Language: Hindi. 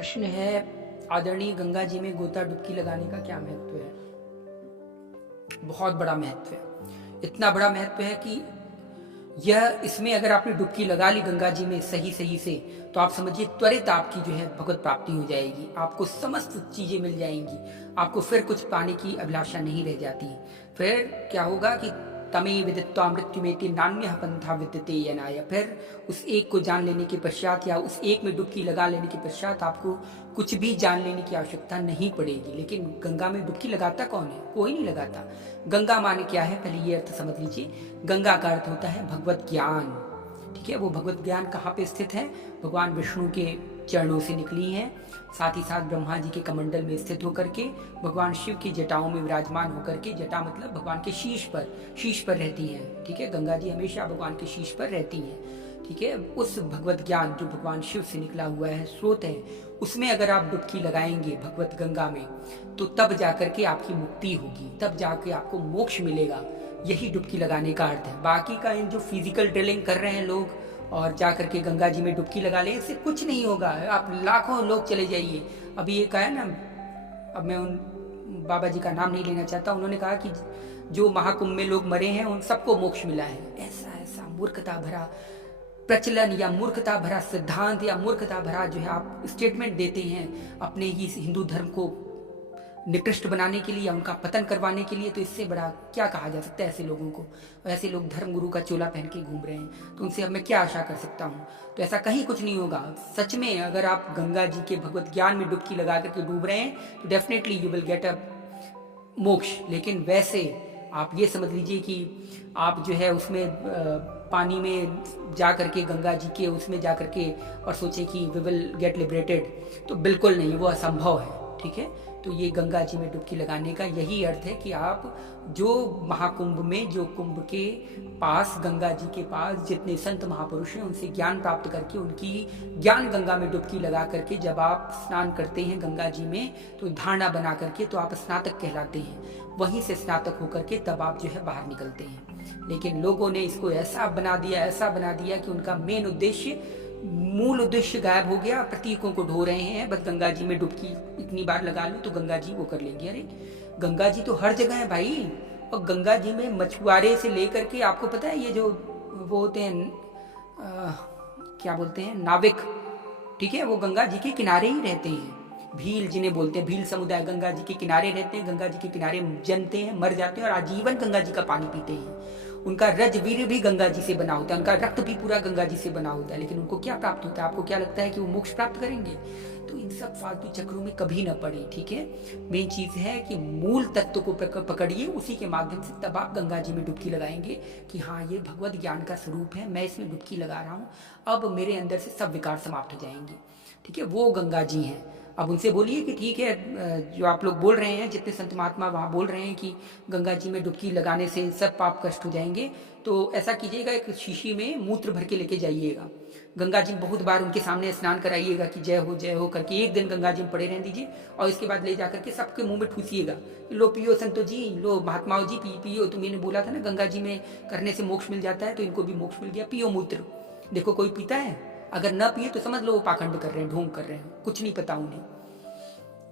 प्रश्न है, आदरणीय गंगा जी में गोता डुबकी लगाने का क्या महत्व है। बहुत बड़ा महत्व है। इतना बड़ा महत्व है कि इसमें अगर आपने डुबकी लगा ली गंगा जी में सही सही से, तो आप समझिए त्वरित आपकी जो है भगवत प्राप्ति हो जाएगी। आपको समस्त चीजें मिल जाएंगी। आपको फिर कुछ पाने की अभिलाषा नहीं रह जाती। फिर क्या होगा कि तमे विदित्वा मृत्युमेति नान्यः पंथा विद्यते यनाय। फिर उस एक को जान लेने के पश्चात या उस एक में डुबकी लगा लेने के पश्चात आपको कुछ भी जान लेने की आवश्यकता नहीं पड़ेगी। लेकिन गंगा में डुबकी लगाता कौन है? कोई नहीं लगाता। गंगा माने क्या है, पहले ये अर्थ समझ लीजिए। गंगा का अर्थ होता है भगवत ज्ञान। ठीक है, वो भगवत ज्ञान कहाँ पे स्थित है? भगवान विष्णु के चरणों से निकली है, साथ ही साथ ब्रह्मा जी के कमंडल में स्थित होकर के, भगवान शिव की जटाओं में विराजमान होकर के, जटा मतलब भगवान के शीश पर रहती हैं। ठीक है, गंगा जी हमेशा भगवान के शीश पर रहती हैं। ठीक है, उस भगवत ज्ञान जो भगवान शिव से निकला हुआ है, स्रोत है, उसमें अगर आप डुबकी लगाएंगे भगवत गंगा में, तो तब जाकर के आपकी मुक्ति होगी, तब जाके आपको मोक्ष मिलेगा। यही डुबकी लगाने का अर्थ है। बाकी का इन जो फिजिकल ड्रिलिंग कर रहे हैं लोग और जा करके गंगा जी में डुबकी लगा ले, इससे कुछ नहीं होगा। आप लाखों लोग चले जाइए। अभी ये कहा है ना, अब मैं उन बाबा जी का नाम नहीं लेना चाहता, उन्होंने कहा कि जो महाकुंभ में लोग मरे हैं उन सबको मोक्ष मिला है। ऐसा ऐसा मूर्खता भरा प्रचलन या मूर्खता भरा सिद्धांत या मूर्खता भरा जो है आप स्टेटमेंट देते हैं अपने ही हिंदू धर्म को निकृष्ट बनाने के लिए या उनका पतन करवाने के लिए, तो इससे बड़ा क्या कहा जा सकता है ऐसे लोगों को। ऐसे लोग धर्म गुरु का चोला पहन के घूम रहे हैं, तो उनसे अब मैं क्या आशा कर सकता हूँ। तो ऐसा कहीं कुछ नहीं होगा। सच में अगर आप गंगा जी के भगवत ज्ञान में डुबकी लगा करके डूब रहे हैं, तो definitely you will get a मोक्ष। लेकिन वैसे आप ये समझ लीजिए कि आप जो है उसमें पानी में जा करके गंगा जी के उसमें जा करके और सोचे कि वी विल गेट लिबरेटेड, तो बिल्कुल नहीं, वो असंभव है। ठीक है, तो ये गंगा जी में डुबकी लगाने का यही अर्थ है कि आप जो महाकुंभ में, जो कुंभ के पास, गंगा जी के पास जितने संत महापुरुष हैं, उनसे ज्ञान प्राप्त करके उनकी ज्ञान गंगा में डुबकी लगा करके जब आप स्नान करते हैं गंगा जी में, तो धारणा बना करके तो आप स्नातक कहलाते हैं। वहीं से स्नातक होकर के तब आप जो है बाहर निकलते हैं। लेकिन लोगों ने इसको ऐसा बना दिया कि उनका मेन उद्देश्य, मूल उद्देश्य गायब हो गया। प्रतीकों को ढो रहे हैं। बस गंगा जी में डुबकी इतनी बार लगा लो तो गंगा जी वो कर लेंगे। अरे गंगा जी तो हर जगह है भाई। और गंगा जी में मछुआरे से लेकर के, आपको पता है ये जो वो होते हैं क्या बोलते हैं, नाविक, ठीक है, वो गंगा जी के किनारे ही रहते हैं। भील जिन्हें बोलते हैं, भील समुदाय गंगा जी के किनारे रहते हैं। गंगा जी के किनारे जन्मते हैं, मर जाते हैं और आजीवन गंगा जी का पानी पीते हैं। उनका रजवीर भी गंगा जी से बना होता है, उनका रक्त भी पूरा गंगा जी से बना होता है। लेकिन उनको क्या प्राप्त होता है? आपको क्या लगता है कि वो मोक्ष प्राप्त करेंगे? तो इन सब फालतू चक्रों में कभी ना पड़े। ठीक है, मेन चीज है कि मूल तत्व को पकड़िए, उसी के माध्यम से तब आप गंगा जी में डुबकी लगाएंगे कि हाँ, ये भगवत ज्ञान का स्वरूप है, मैं इसमें डुबकी लगा रहा हूँ, अब मेरे अंदर से सब विकार समाप्त हो जाएंगे। ठीक है, वो गंगा जी हैं। अब उनसे बोलिए कि ठीक है, जो आप लोग बोल रहे हैं, जितने संत महात्मा वहाँ बोल रहे हैं कि गंगा जी में डुबकी लगाने से सब पाप कष्ट हो जाएंगे, तो ऐसा कीजिएगा, एक शीशी में मूत्र भर के लेके जाइएगा गंगा जी में, बहुत बार उनके सामने स्नान कराइएगा कि जय हो करके। एक दिन गंगा जी में पड़े रहने दीजिए और इसके बाद ले जाकर के सबके मुंह में ठूसिएगा, लो पियो संतो जी, लो महात्माओं जी, पियो। तुम्हें बोला था ना गंगा जी में करने से मोक्ष मिल जाता है, तो इनको भी मोक्ष मिल गया, पियो मूत्र। देखो कोई पीता है? अगर न पिए तो समझ लो वो पाखंड कर रहे हैं, ढोंग कर रहे हैं, कुछ नहीं पता उन्हें।